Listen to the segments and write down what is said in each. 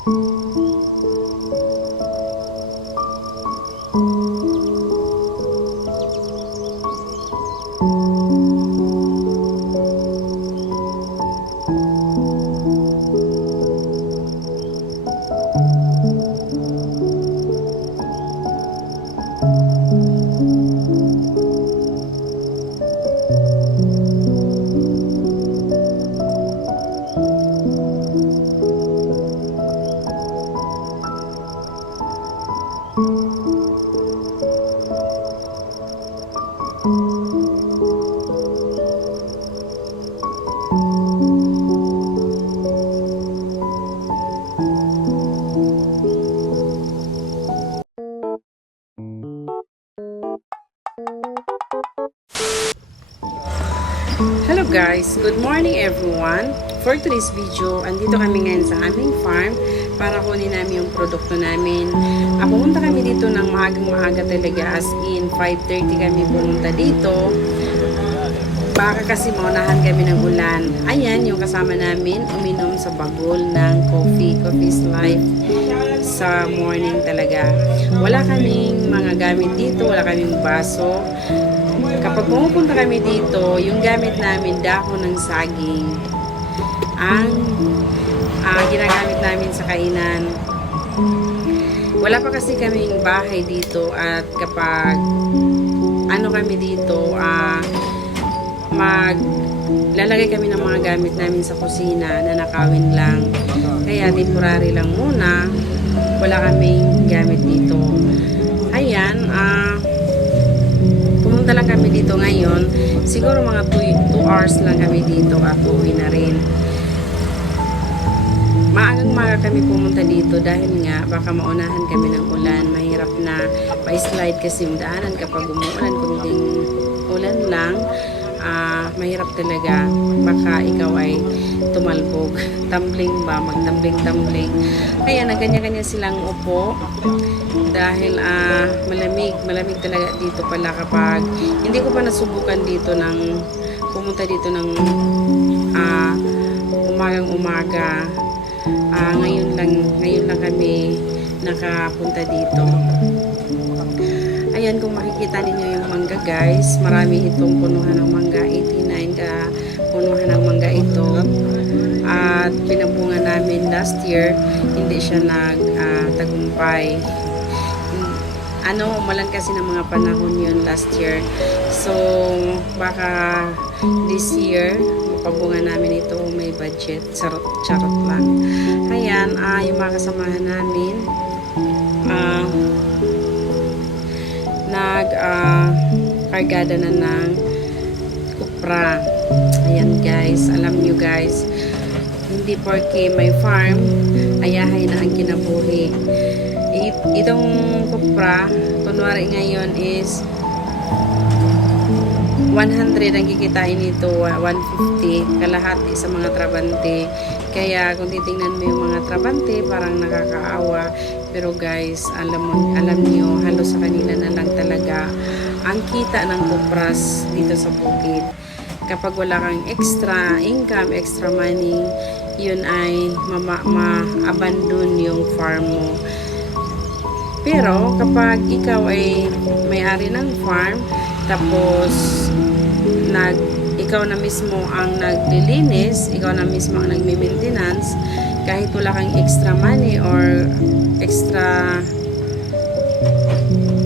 Hello guys! Good morning everyone! For today's video, andito kami ngayon sa aming farm para kunin namin yung produkto namin. Pumunta kami dito ng maagang-maaga talaga, as in 5:30 kami pumunta dito. Baka kasi maunahan kami ng ulan. Ayan, yung kasama namin, uminom sa bagol ng coffee. Coffee is life sa morning talaga. Wala kaming mga gamit dito, wala kaming baso. Kapag pumupunta kami dito, yung gamit namin, dahon ng saging, ang ginagamit namin sa kainan. Wala pa kasi kaming bahay dito, at kapag kami dito, maglalagay kami ng mga gamit namin sa kusina na nakawin lang. Kaya temporary lang muna, wala kaming gamit dito. Ayan, pumunta lang kami dito ngayon. Siguro mga 2 hours lang kami dito at uwi na rin. Maagang-maga kami pumunta dito dahil nga baka maunahan kami ng ulan. Mahirap na pa-slide kasi yung daanan kapag umuulan, kunding ulan lang. Mahirap talaga, baka ikaw ay tumalbog, tumbling ba, magtumbling-tumbling. Kaya nagkanya-kanya silang upo dahil malamig talaga dito pala kapag hindi ko pa nasubukan dito pumunta dito ng umagang-umaga. Ngayon lang kami nakapunta dito. Ayan, kung makikita ninyo yung mangga guys, marami itong punuhan ng mangga, 89 ka punuhan ng mangga ito. At pinabunga namin last year, hindi siya nagtagumpay. Umulan kasi ng mga panahon yun last year. So, baka this year, mapabunga namin ito, may budget. Charot lang. Ayan, yung mga kasamahan namin, kargada na ng kupra. Ayan guys, alam nyo guys, hindi porke may farm, ayahay na ang kinabuhi. Itong kupra, kunwari ngayon is 100 ang kikitain nito, 150 kalahati sa mga trabante. Kaya kung titingnan mo yung mga trabante, parang nakakaawa. Pero guys, alam niyo, halos sa kanila na lang talaga ang kita ng kupras dito sa bukid. Kapag wala kang extra income, extra money, yun ay ma-abandon yung farm mo. Pero kapag ikaw ay may-ari ng farm, tapos ikaw na mismo ang naglilinis, ikaw na mismo ang nagme-maintenance, kahit wala kang extra money or extra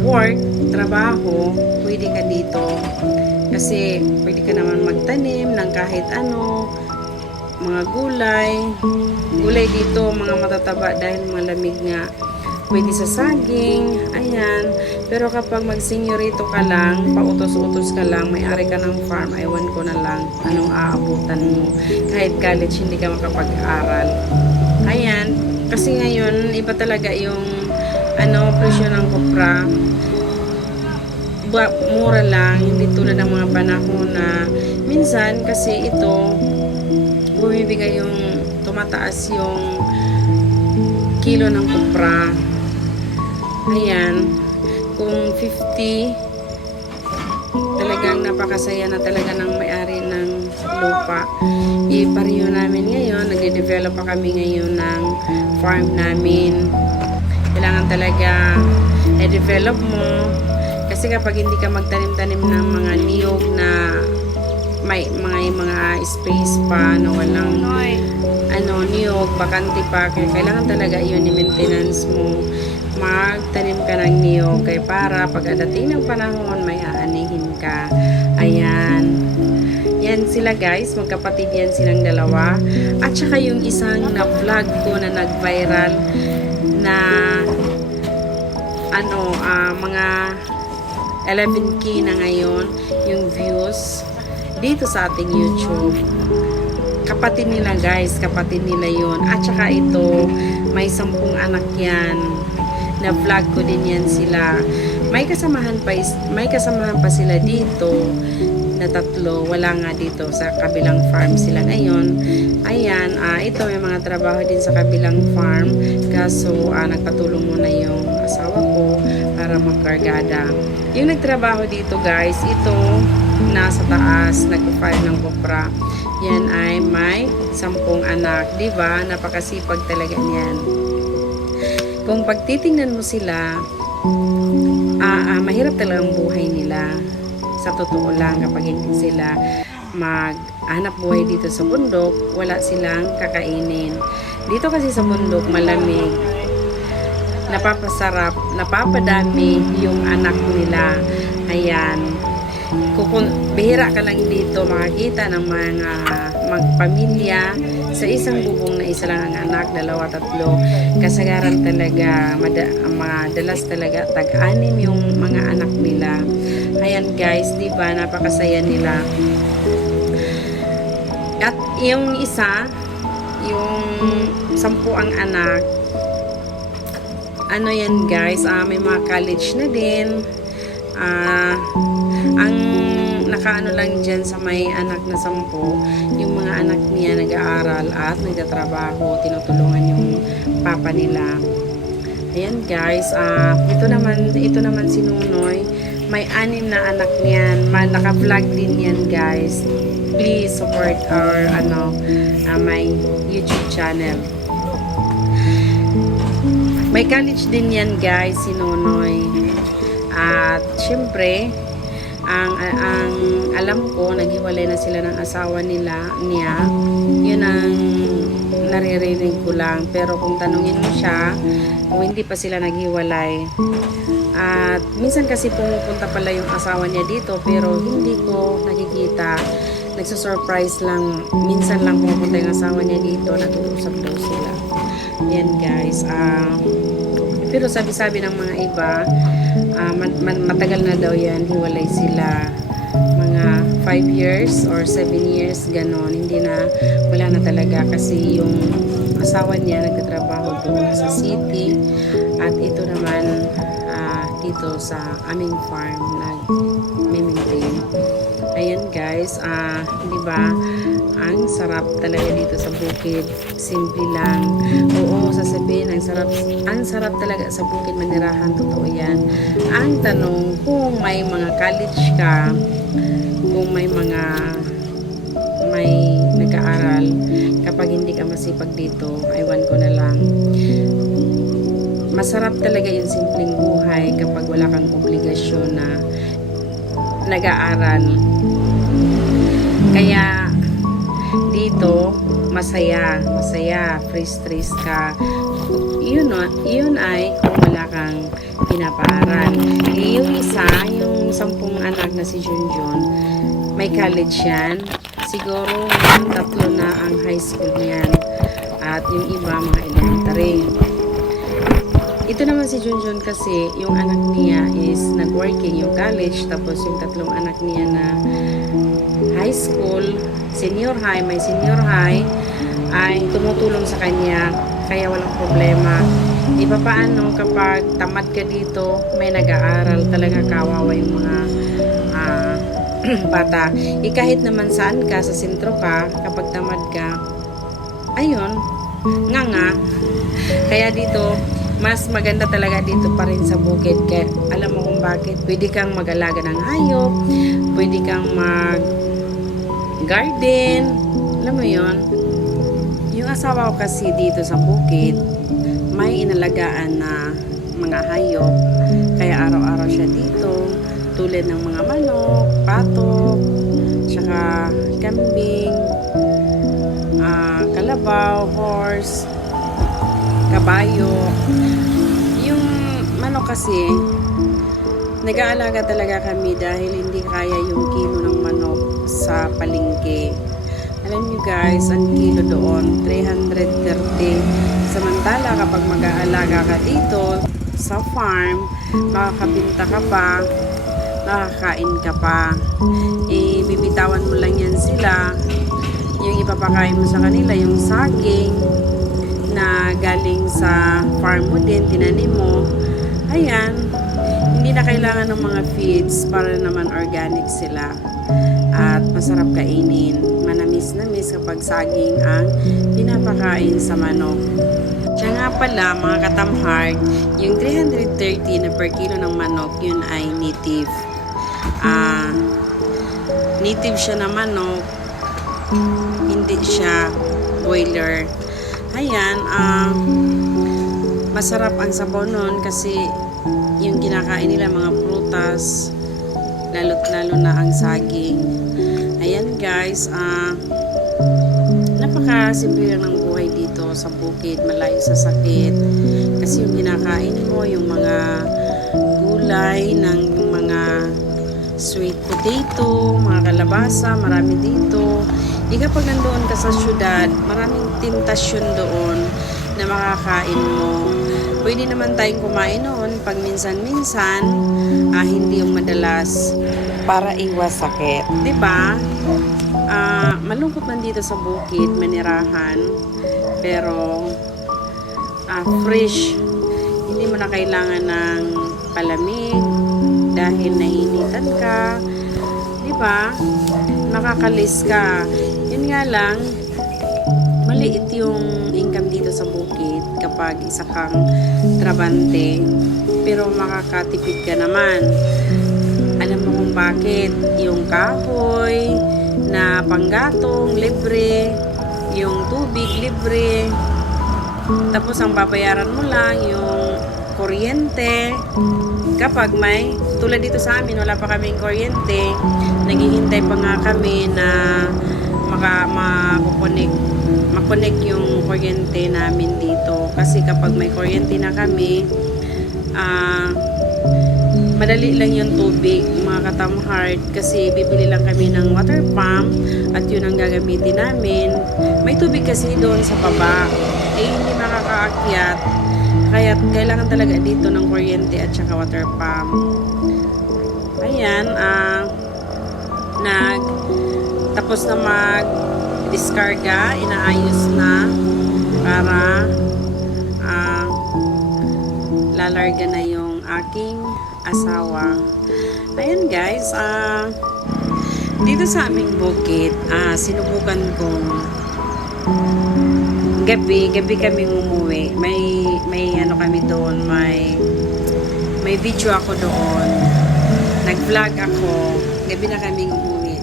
work, trabaho, pwede ka dito. Kasi pwede ka naman magtanim ng kahit ano, mga gulay dito, mga matataba dahil malamig nga. Pwede sa saging, ayan. Pero kapag magsenyorito ka lang, pautos-utos ka lang, may-ari ka ng farm, aywan ko na lang anong aabutan mo. Kahit college, hindi ka makapag-aral. Ayan, kasi ngayon, iba talaga yung presyo ng kupra. Mura lang, hindi tulad ng mga panahon na minsan kasi ito, bumibigay yung tumataas yung kilo ng kupra. Ayan, kung 50, talagang napakasaya na talaga ng may-ari ng lupa. Ipareho namin ngayon, nagde-develop pa kami ngayon ng farm namin. Kailangan talaga i-develop mo. Kasi kapag hindi ka magtanim-tanim ng mga niyog na may mga space pa na walang niyog, bakante pa, kaya kailangan talaga yun i-maintenance mo. Magtanim ka ng niyog kaya para pagdating ng panahon may aanihin ka. Ayan. Yan sila guys, magkapatid yan silang dalawa. At saka yung isang na-vlog ko na nag-viral na mga 11K na ngayon yung views dito sa ating YouTube. Kapatid nila guys, kapatid nila yun. At saka ito, may 10 anak yan. Na-vlog ko din yan sila. May kasamahan pa sila dito na 3. Wala nga dito sa kabilang farm sila ngayon. Ayan, ito may mga trabaho din sa kabilang farm. Kaso nagpatulong muna yung asawa ko para magkargada. Yung nagtrabaho dito guys, ito nasa taas, nag-file ng kopra. Yan ay may 10 anak. Diba? Napakasipag talaga niyan. Kung pagtitingnan mo sila, mahirap talaga ang buhay nila. Sa totoo lang, kapag hindi sila maghanap buhay dito sa bundok, wala silang kakainin. Dito kasi sa bundok, malamig, napapasarap, napapadami yung anak nila. Ayan. Bihira ka lang dito makakita ng mga magpamilya sa isang bubong na isa lang ang anak, 2, 3. Kasagaran talaga, madalas talaga tag-anim yung mga anak nila. Ayan guys, di ba napakasaya nila. At yung isa, yung 10 ang anak, yan guys, may mga college na din. Ang nakaano lang dyan sa may anak na 10, yung mga anak niya nag-aaral at nagtatrabaho, tinutulungan yung papa nila. Ayan guys, ito naman si Nunoy, may 6 na anak niyan, naka-vlog din yan guys. Please support our my YouTube channel. May college din yan guys, si Nunoy. At syempre, ang alam ko, naghiwalay na sila ng asawa niya. Yun ang naririnig ko lang. Pero kung tanungin mo siya, hindi pa sila naghiwalay. At minsan kasi pumupunta pala yung asawa niya dito, pero hindi ko nakikita. Nagsusurprise lang. Minsan lang pumupunta yung asawa niya dito, nag-uusap daw sila. Yan guys. Pero sabi-sabi ng mga iba, matagal na daw yan, hiwalay sila. Mga 5 years or 7 years, ganon. Wala na talaga kasi yung asawa niya nagtatrabaho doon sa city. At ito naman, dito sa aming farm, nag-maintain. Ayan guys, di ba? Ang sarap talaga dito sa bukid. Simple lang. Oo, sasabihin, ang sarap talaga sa bukid manirahan. Totoo yan. Ang tanong, kung may mga college ka, kung may nag-aaral, kapag hindi ka masipag dito, aywan ko na lang. Masarap talaga yung simpleng buhay kapag wala kang obligasyon na nag-aaral. Kaya dito masaya, free stress ka. Yun ay kung wala kang pinapaaral. Yung isa, yung 10 anak na si Junjun, may college yan. Siguro 3 na ang high school niyan. At yung iba mga elementary. Ito naman si Junjun kasi yung anak niya is nag-working yung college, tapos yung 3 anak niya na high school, senior high, may senior high, ay tumutulong sa kanya, kaya walang problema. Iba paano kapag tamad ka dito, may nag-aaral, talaga kawawa yung mga bata. Kahit naman saan ka, sa sentro ka, kapag tamad ka, ayun, nga. Kaya dito, mas maganda talaga dito pa rin sa bukid. Kaya alam mo kung bakit. Pwede kang mag-alaga ng hayop, pwede kang garden. Alam mo yon. Yung asawa ko kasi dito sa bukid, may inalagaan na mga hayop. Kaya araw-araw siya dito, tulad ng mga manok, patok, tsaka kambing, kalabaw, horse, kabayo. Yung manok kasi, nag-aalaga talaga kami dahil hindi kaya yung kilo ng manok sa palengke. Alam nyo guys, ang kilo doon, 330. Samantala kapag mag-aalaga ka dito sa farm, makakabinta ka pa, makakain ka pa. Bibitawan mo lang yan sila. Yung ipapakain mo sa kanila, yung saging na galing sa farm mo din, tinanim mo. Ayan, hindi na kailangan ng mga feeds para naman organic sila. At masarap kainin. Manamis-namis kapag saging ang pinapakain sa manok. Siya nga pala, mga katamhard, yung 330 na per kilo ng manok, yun ay native. Native siya na manok, hindi siya boiler. Ayan, masarap ang sabaw nun kasi yung kinakain nila mga prutas, lalo na ang saging. Ayan guys, napaka-simple lang ng buhay dito sa bukid, malayo sa sakit. Kasi yung kinakain mo, yung mga gulay, ng mga sweet potato, mga kalabasa, marami dito. Kapag nandoon ka sa syudad, maraming tentasyon doon na makakain mo. Pwede naman tayong kumain noon pag minsan-minsan, hindi yung madalas para iwas sakit. Diba? Malungkot man dito sa bukid, manirahan, pero fresh. Hindi mo na kailangan ng palamig dahil nainitan ka. Diba? Makakalis ka. Yun nga lang, maliit yung income dito sa bukid kapag isa kang trabante, pero makakatipid ka naman. Alam mo kung bakit? Yung kahoy na panggatong libre, yung tubig libre, tapos ang babayaran mo lang yung kuryente. Kapag may, tulad dito sa amin, wala pa kaming kuryente, naghihintay pa nga kami na makonect yung kuryente namin dito. Kasi kapag may kuryente na kami, madali lang yung tubig, mga katamhard, kasi bibili lang kami ng water pump at yun ang gagamitin namin. May tubig kasi doon sa baba, hindi makakaakyat, kaya kailangan talaga dito ng kuryente at saka water pump. Ayan, tapos na mag-discarga, inaayos na para lalarga na yung aking asawa. Ayan guys, dito sa aming bukid, sinubukan kong gabi kaming umuwi. May ano kami doon, may video ako doon. Nag-vlog ako, gabi na kaming umuwi.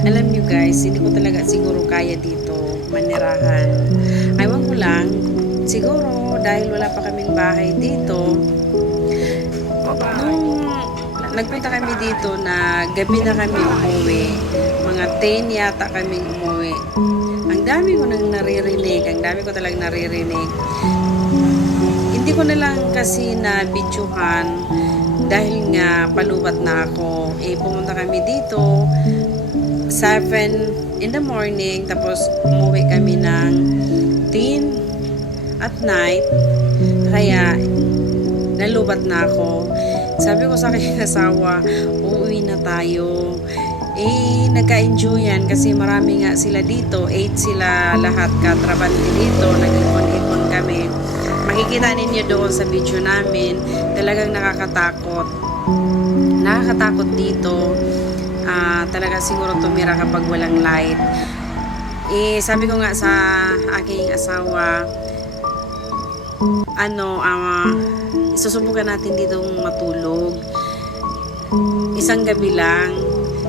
Alam nyo guys, hindi ko talaga siguro kaya dito manirahan. Aywan ko lang, siguro dahil wala pa kaming bahay dito, nung nagpunta kami dito na gabi na kami umuwi, mga 10 yata kaming umuwi, ang dami ko nang naririnig, hindi ko na lang kasi na videohan dahil nga palubat na ako. Pumunta kami dito 7 in the morning, tapos umuwi kami ng 10 at night, kaya nalubat na ako. Sabi ko sa aking asawa, uuwi na tayo. Nagka-enjoy yan kasi marami nga sila dito, 8 sila lahat katrabante dito, nag-ipon-ipon kami. Makikita ninyo doon sa video namin, talagang nakakatakot dito. Talaga siguro tumira kapag walang light. Sabi ko nga sa aking asawa, susubukan natin dito matulog. Isang gabi lang.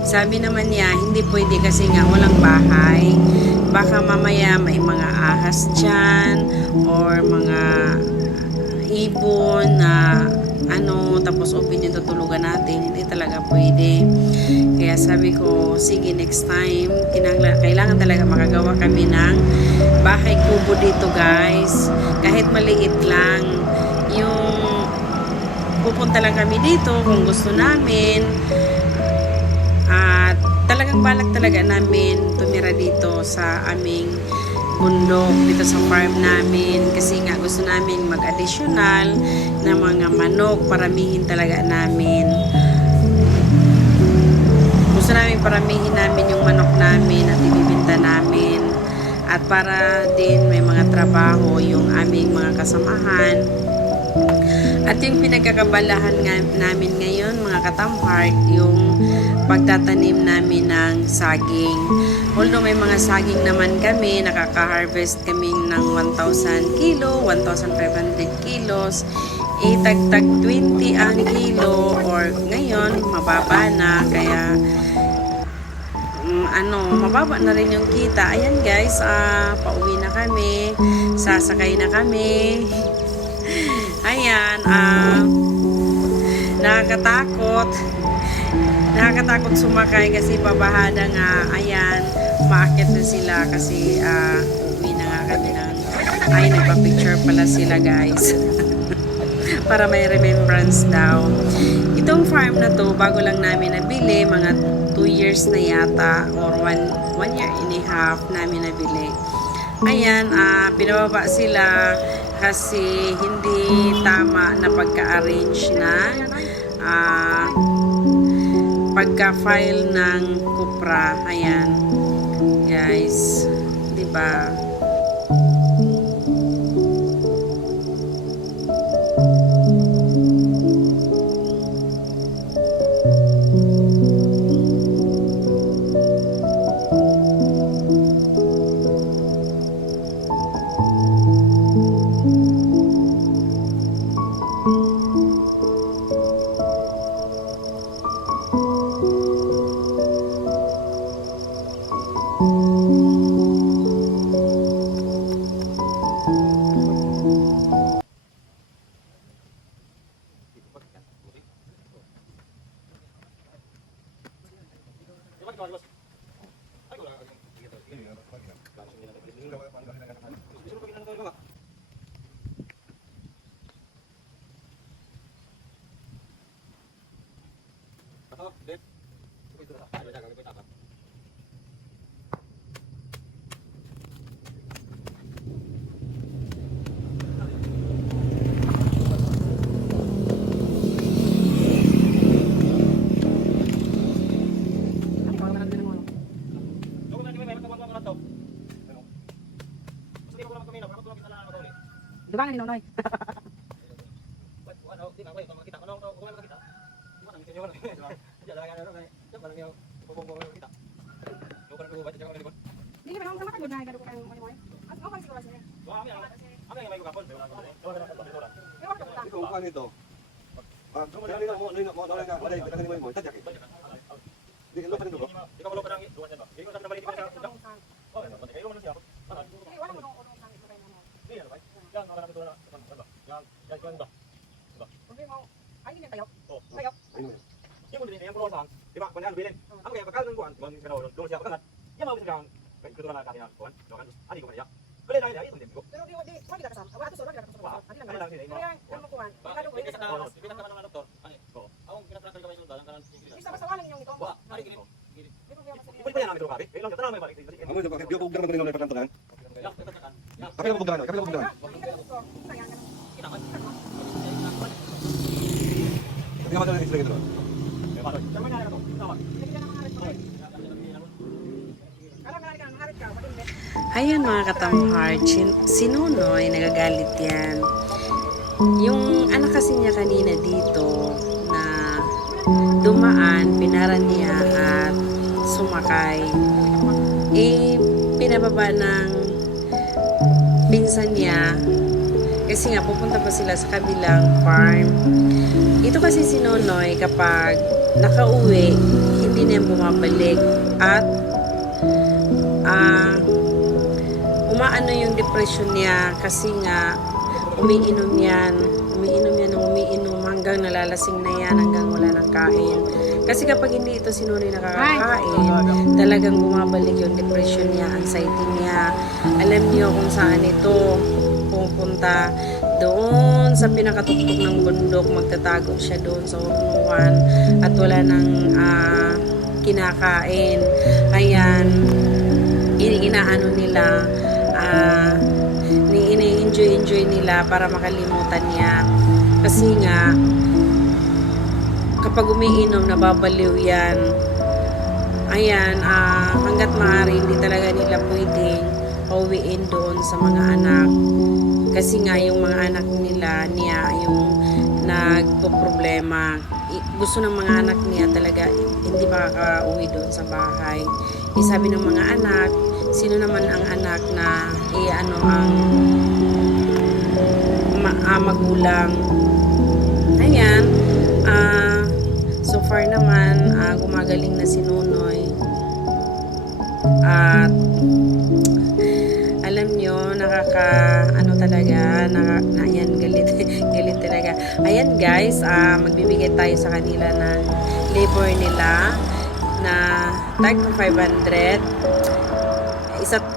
Sabi naman niya, hindi pwede kasi nga walang bahay. Baka mamaya may mga ahas dyan or mga ibon na tapos open yung tutulugan natin. Hindi talaga pwede. Kaya sabi ko, sige next time, kailangan talaga makagawa kami ng bahay kubo dito guys. Kahit maliit lang. Yung pupunta lang kami dito kung gusto namin. At talagang balak talaga namin tumira dito sa aming bundok, dito sa farm namin. Kasi nga gusto namin mag-additional na mga manok. Paramihin talaga namin. Gusto namin paramihin namin yung manok namin at ibibinta namin. At para din may mga trabaho yung aming mga kasamahan. At yung pinagkakabalahan namin ngayon, mga katamhard, yung pagtatanim namin ng saging. Although may mga saging naman kami, nakaka-harvest kami ng 1,000 kilo, 1,500 kilos, tagtag 20 ang kilo, or ngayon, mababa na, kaya mababa na rin yung kita. Ayan guys, pauwi na kami, sasakay na kami. Ayan, nakakatakot sumakay kasi pabahada nga. Ayan, umaakit na sila kasi uwi na nga kami ng, nagpa-picture pala sila guys. Para may remembrance daw. Itong farm na to, bago lang namin nabili, mga 2 years na yata, or 1 year and a half namin nabili. Ayan, pinababa sila kasi hindi tama na pagka-arrange na pagka-file ng kupra. Ayan, guys, di ba? Diba nga ninonoy? Hindi naman ako matagod na gado ko kayong money. At ako pag siguro sila. Ito ang kuhan ito. Kamu na rin mo doon ka. Wala yung mo. Tadyak eh. Di lo pa rin bro. Di ka mo lo pa lang. Duwan yan ba? Di ko sa nabalik ko sa. Oh, kayo mo na siya. Wala mo nung ulong sa ito kayo mo. Di ano ba? Yan para ko na. Yan ba? Hindi mo. Ay hindi tayo. Oh. Tayo. Yung mo din yung pro sang. Di ba? Kunya bilin. Ang kaya bakal ng kuhan. Mon kano do siya bakal. Yan mo bisang. Kaya ko na kanya kuhan. Dokan. Ani ko man ya. Kaya na ito din ko. Pero di wala kasam. Awa ato solo kasam. Adi lang. Lang din. Kaya ano kuan. Kado ko Bisa na bisa ka man doktor. Ani. Ko. Awong kinatransfer ka ba yung dalan kanan. Bisa masawalan niyo ito. Wa. Ari kini. Dito ko yung Pwede ba yan namin ito kape? Kailan ka na may balik. Amo ito bakit biyo pugdang ko ng pagkantunan. Kape mo pugdang. Kape mo pugdang. Hindi ka matala isla ito. Ayan mga katamhard, si Nunoy, nagagalit yan. Yung anak kasi niya kanina dito na dumaan, pinaran niya at sumakay. Pinababa ng pinsan niya kasi nga pupunta pa sila sa kabilang farm. Ito kasi si Nonoy kapag nakauwi, hindi hindi na yan bumabalik. At umaano yung depression niya kasi nga umiinom yan hanggang nalalasing na yan, hanggang wala ng kain. Kasi kapag hindi ito si Nonoy nakakakain, talagang bumabalik yung depression niya, anxiety niya. Alam niyo kung saan ito pupunta. Doon sa pinakatuktok ng bundok, magtatago siya doon sa urnuhan at wala nang kinakain. Ayan, inaano nila, ini-enjoy nila para makalimutan niya. Kasi nga, kapag umiinom, nababaliw yan. Ayan, hanggat maaari, hindi talaga nila pwedeng pauwiin doon sa mga anak. Kasi nga, yung mga anak niya, yung nagpo-problema. Gusto ng mga anak niya talaga, hindi makaka-uwi doon sa bahay. Sabi ng mga anak, sino naman ang anak na ang magulang. Ayan, so far naman, gumagaling na si Nonoy. At alam nyo, ayan, galit, galit talaga. Ayan guys, magbibigay tayo sa kanila ng labor nila na tag 500.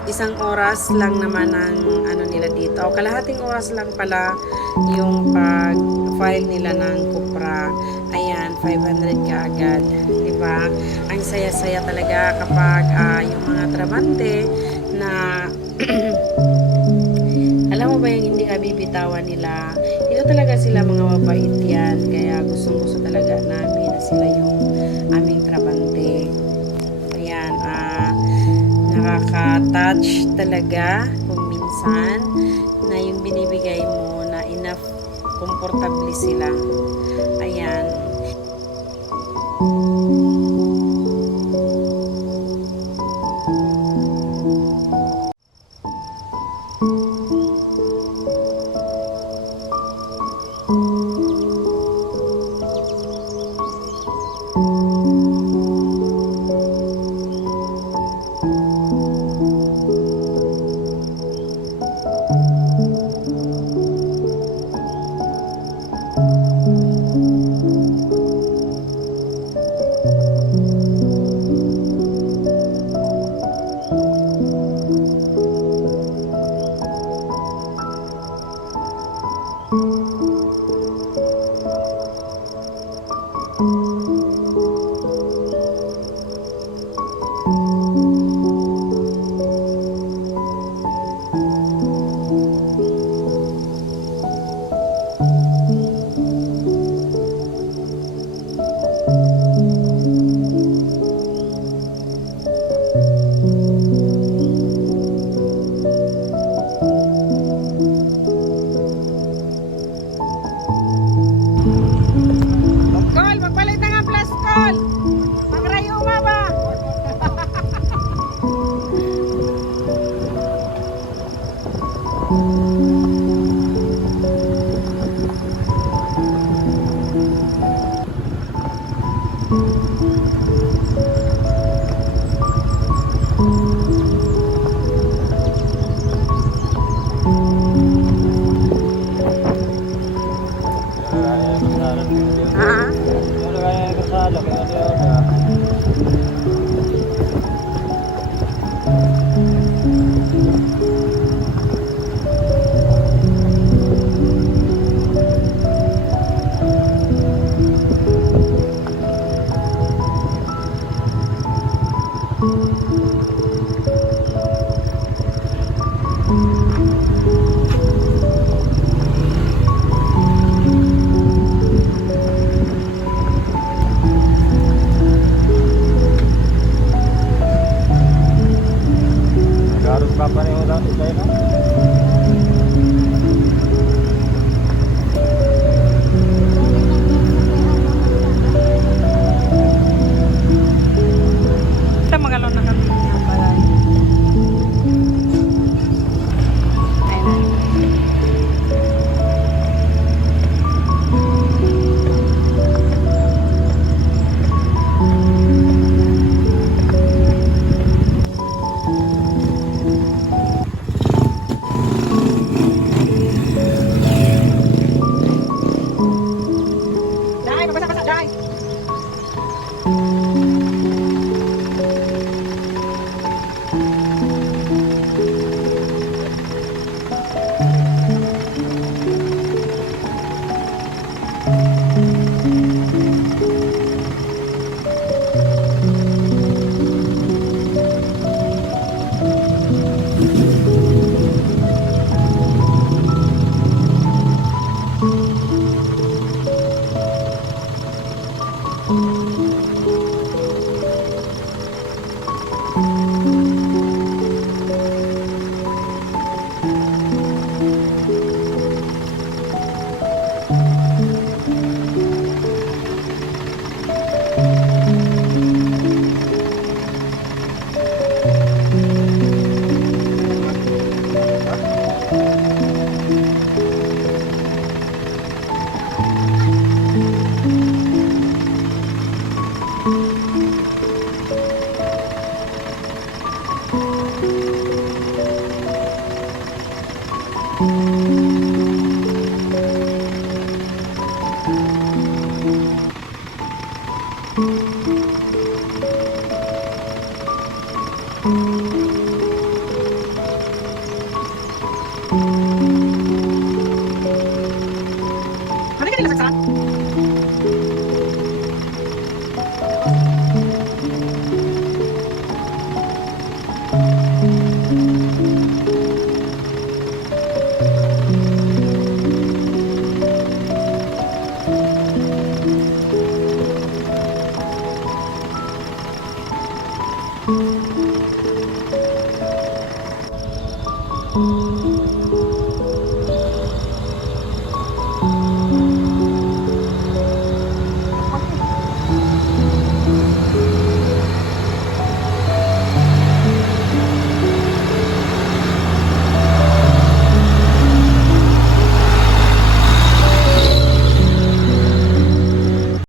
Isang oras lang naman ang nila dito. O kalahating oras lang pala yung pag-file nila ng kupra. Ayan, 500 ka agad. Diba? Ang saya-saya talaga kapag yung mga trabante na alam mo ba yung hindi ka bibitawan nila? Ito talaga sila mga mabait yan. Kaya gustong-gusto talaga namin na sila yung aming trabante. Ayan, nakaka-touch talaga kung minsan na yung binibigay mo na enough comfortably sila. Ayan.